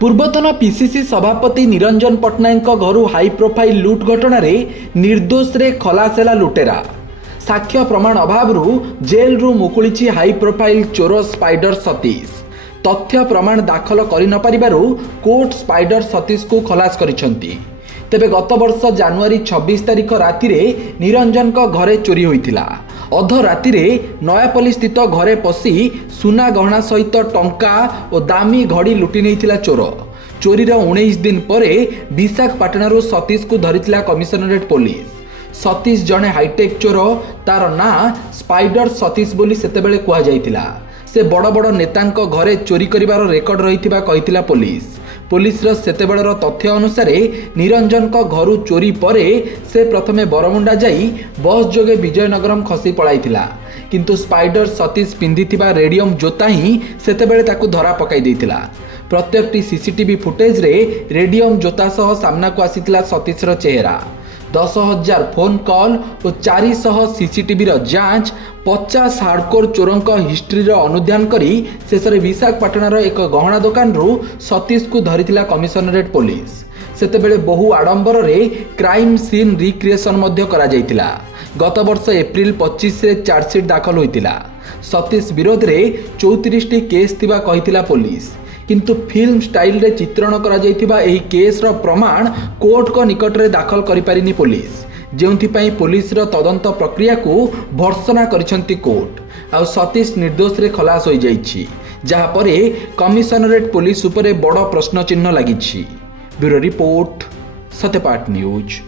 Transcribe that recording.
पूर्वतन पीसीसी सभापति निरंजन पट्टनायक घर हाई प्रोफाइल लुट घटन निर्दोष रे खलास है लुटेरा। साक्ष्य प्रमाण अभाव जेल रु मुकुली हाई प्रोफाइल चोर स्पाइडर सतीश। तथ्य प्रमाण दाखल कर न पारिबारु कोर्ट स्पाइडर सतीश को खलास करिसेंती। तेबे गत वर्ष जनवरी 26 तारिख राति निरंजन घरे चोरी होइतिला। अध राति नयापल्ली स्थित घरे पशि सुना गहना सहित टंका और दामी घड़ी लुटि नहीं चोर। चोरीर 19 दिन पर विशाखापाटनारू सतीश को धरिथिला कमिशनरेट पुलिस। सतीश जड़े हाईटेक चोर, तार ना स्पाइडर सतीश बोली सेतेबेले कुहा जाइतिला। से बड़ बड़ नेतांक घरे चोरी करिवार रेकर्ड रहिथिबा कहिथिला पुलिस। पुलिसर सेतेबेलर तथ्य अनुसार निरंजन घरु चोरी परे से प्रथमे बरमुंडा जाई बस जोगे विजयनगरम खसी पळाइथिला, किंतु स्पाइडर सतीश पिंधिथिबा रेडियम जोता ही सेतेबेले ताकु धरा पकाई देइथिला। प्रत्येकटी सीसीटीवी फुटेज रे रेडियम जोता सह सामना को आसीथिला सतीशर चेहरा। 10,000 फोन कॉल और 400 सीसीटीवी जांच 50 हार्डकोर चोरों हिस्ट्री अनुध्यान करी शेष विशाखापाटनार एक गहना दुकान रु सतीश को धरिथिला कमिशनरेट पुलिस। सेतेबेले बहु आडंबर रे क्राइम सीन रिक्रिएशन मध्य करा जाइतिला। गत वर्ष एप्रिल 25 रे चार्जसीट दाखल होइतिला। सतीश विरोध रे 34टी केस थिबा कहितिला पुलिस, किंतु फिल्म स्टाइल रे चित्रण करा जाइथिबा एही केस रो प्रमाण कोर्ट को निकट रे दाखल करि पारिनी पुलिस, जेउंथिपाई पुलिस रो तदंत प्रक्रिया को भर्सना करिसंती कोर्ट। आ सतीश निर्दोष रे खलास होई जाइछि, जहा परे कमिशनरेट पुलिस उपरे बड़ प्रश्न चिन्ह लागिछि। Bureau report, Satyapath news.